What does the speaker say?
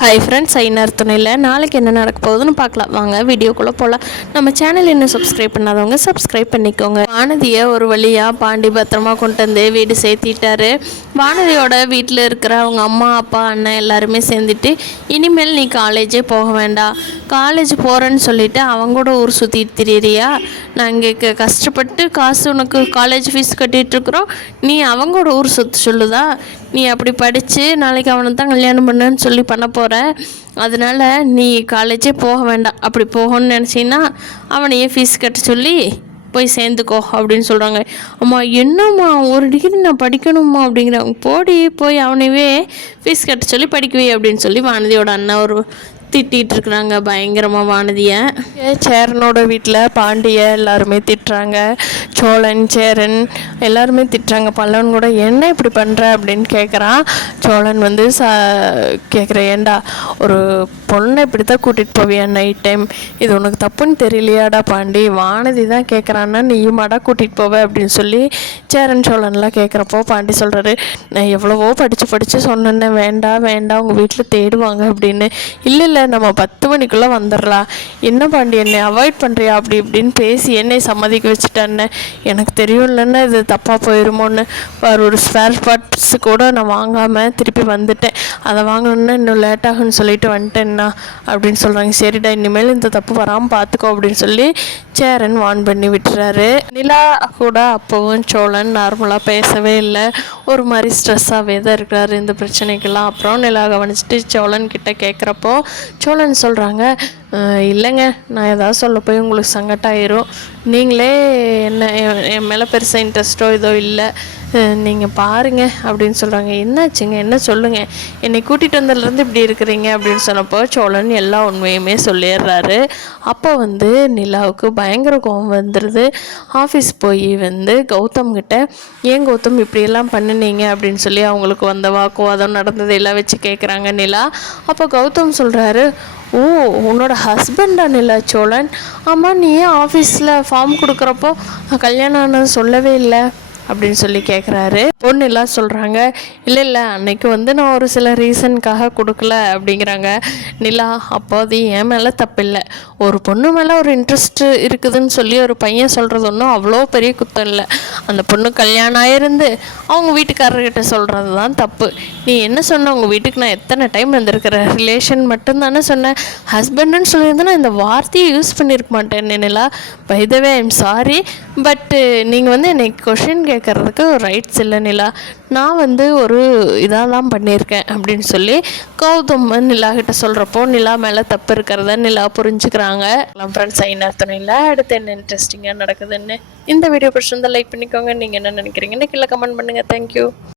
Hi friends, ஐநர் துணையில் நாளைக்கு என்ன நடக்க போகுதுன்னு பார்க்கலாம். வாங்க வீடியோக்குள்ளே போகலாம். நம்ம சேனல் இன்னும் சப்ஸ்கிரைப் பண்ணாதவங்க சப்ஸ்கிரைப் பண்ணிக்கோங்க. வானதியை ஒரு வழியாக பாண்டி பத்திரமா கொண்டு வந்து வீடு சேர்த்திட்டாரு. வானதியோட வீட்டில் இருக்கிற அவங்க அம்மா அப்பா அண்ணன் எல்லாருமே சேர்ந்துட்டு, இனிமேல் நீ காலேஜே போக வேண்டாம், காலேஜ் போகிறேன்னு சொல்லிவிட்டு அவங்களோட ஊர் சுற்றிட்டு திரியிறியா? நாங்கள் கஷ்டப்பட்டு காசு உனக்கு காலேஜ் ஃபீஸ் கட்டிகிட்ருக்குறோம், நீ அவங்களோட ஊர் சுற்ற சொல்லுதா? நீ அப்படி படித்து நாளைக்கு அவனை தான் கல்யாணம் பண்ணுன்னு சொல்லி பண்ண போகிற. அதனால் நீ காலேஜே போக வேண்டாம். அப்படி போகணும்னு நினச்சின்னா அவனையே ஃபீஸ் கட்ட சொல்லி போய் சேர்ந்துக்கோ அப்படின்னு சொல்கிறாங்க. அம்மா என்னம்மா ஒரு டிகிரி நான் படிக்கணுமா அப்படிங்கிறாங்க. போய் அவனையே ஃபீஸ் கட்ட சொல்லி படிக்கவே அப்படின்னு சொல்லி வானதியோட அண்ணன் ஒரு திட்டிகிட்டு இருக்கிறாங்க பயங்கரமாக வானதியை. சேரனோட வீட்டில் பாண்டியை எல்லாருமே திட்டுறாங்க. சோழன் சேரன் எல்லாருமே திட்டுறாங்க. பல்லவன் கூட என்ன இப்படி பண்ணுற அப்படின்னு கேட்குறான். சோழன் வந்து கேட்குறேன், ஏண்டா ஒரு பொண்ணை இப்படி தான் கூட்டிகிட்டு போவியா நைட் டைம்? இது உனக்கு தப்புன்னு தெரியலையாடா பாண்டி? வானதி தான் கேட்குறான்னா நீயுமாடா கூட்டிகிட்டு போவ அப்படின்னு சொல்லி சேரன் சோழன்லாம் கேட்குறப்போ பாண்டி சொல்கிறாரு, நான் எவ்வளவோ படித்து சொன்னேன்னே, வேண்டாம் உங்கள் வீட்டில் தேடுவாங்க அப்படின்னு. இல்லை நம்ம 10 மணிக்குள்ளே வந்துடலாம். என்ன பாண்டி என்னை அவாய்ட் பண்ணுறியா அப்படி இப்படின்னு பேசி என்னை சம்மதிக்க வச்சுட்டான்னு. எனக்கு தெரியும் இல்லைன்னா இது தப்பாக போயிடுமோன்னு ஒரு ஸ்பேர் பார்ட்ஸு கூட நான் வாங்காமல் திருப்பி வந்துட்டேன். அதை வாங்கணுன்னா இன்னும் லேட்டாகுன்னு சொல்லிட்டு வந்துட்டேன்னா அப்படின்னு சொல்கிறாங்க. சரிடா, இனிமேல் இந்த தப்பு வராமல் பார்த்துக்கோ அப்படின்னு சொல்லி சேரன் வான் பண்ணி விட்டுறாரு. நிலா கூட அப்போவும் சோழன் நார்மலாக பேசவே இல்லை, ஒரு மாதிரி ஸ்ட்ரெஸ்ஸாகவே தான் இருக்கிறாரு இந்த பிரச்சனைக்கெல்லாம். அப்புறம் நிலா கவனிச்சுட்டு சோழன் கிட்ட கேட்குறப்போ சோழன் சொல்கிறாங்க, இல்லைங்க, நான் ஏதாவது சொல்ல போய் உங்களுக்கு சங்கடம் ஆயிரும். நீங்களே என்ன என் மேலே பெருசாக இன்ட்ரெஸ்ட்டோ இதோ இல்லை, நீங்கள் பாருங்கள் அப்படின்னு சொல்கிறாங்க. என்னாச்சுங்க, என்ன சொல்லுங்கள், என்னை கூட்டிகிட்டு வந்ததுலேருந்து இப்படி இருக்கிறீங்க அப்படின்னு சொன்னப்போ சோழன் எல்லா உண்மையுமே சொல்லிடுறாரு. அப்போ வந்து நிலாவுக்கு பயங்கர கோபம் வந்துடுது. ஆஃபீஸ் போய் வந்து கௌதம் கிட்ட, ஏன் கௌதம் இப்படியெல்லாம் பண்ணினீங்க அப்படின்னு சொல்லி அவங்களுக்கு வந்த வாக்குவாதம் நடந்தது எல்லாம் வச்சு கேட்குறாங்க நிலா. அப்போ கௌதம் சொல்கிறாரு, ஓ உன்னோட ஹஸ்பண்டா நிலா சோழன்? ஆமாம், நீ ஏன் ஆஃபீஸில் ஃபார்ம் கொடுக்குறப்போ கல்யாணம் ஆனது சொல்லவே இல்லை அப்படின்னு சொல்லி கேட்குறாரு. பொண்ணு எல்லாம் சொல்கிறாங்க, இல்லை அன்னைக்கு வந்து நான் ஒரு சில ரீசனுக்காக கொடுக்கல அப்படிங்கிறாங்க. நிலா, அப்போ அது என் மேலே தப்பில்லை. ஒரு பொண்ணு மேலே ஒரு இன்ட்ரெஸ்ட்டு இருக்குதுன்னு சொல்லி ஒரு பையன் சொல்கிறது ஒன்றும் அவ்வளோ பெரிய குத்தம் இல்லை. அந்த பொண்ணு கல்யாணம் ஆகிருந்து அவங்க வீட்டுக்காரர்கிட்ட சொல்கிறது தான் தப்பு. நீ என்ன சொன்ன, உங்கள் வீட்டுக்கு நான் எத்தனை டைம் வந்திருக்கிறேன், ரிலேஷன் மட்டும்தானே சொன்னேன், ஹஸ்பண்டுன்னு சொல்லியிருந்தேன்னா இந்த வார்த்தையை யூஸ் பண்ணியிருக்க மாட்டேன். Nila, by the way I'm sorry, but நீங்கள் வந்து என்னை கொஷின் கேட்குறதுக்கு ரைட்ஸ் இல்லை நிலா. நான் வந்து ஒரு இதாக தான் பண்ணியிருக்கேன் அப்படின்னு சொல்லி கௌதம் நிலா கிட்ட சொல்கிறப்போ நிலா மேலே தப்பு இருக்கிறத நிலா புரிஞ்சுக்கிறாங்க. ஃப்ரெண்ட்ஸ், ஐநர் துணையில் அடுத்து என்ன இன்ட்ரெஸ்டிங்காக நடக்குதுன்னு இந்த வீடியோ பிடிச்சிருந்தால் லைக் பண்ணிக்கோங்க. நீங்கள் என்ன நினைக்கிறீங்கன்னு கீழே கமெண்ட் பண்ணுங்கள். தேங்க்யூ.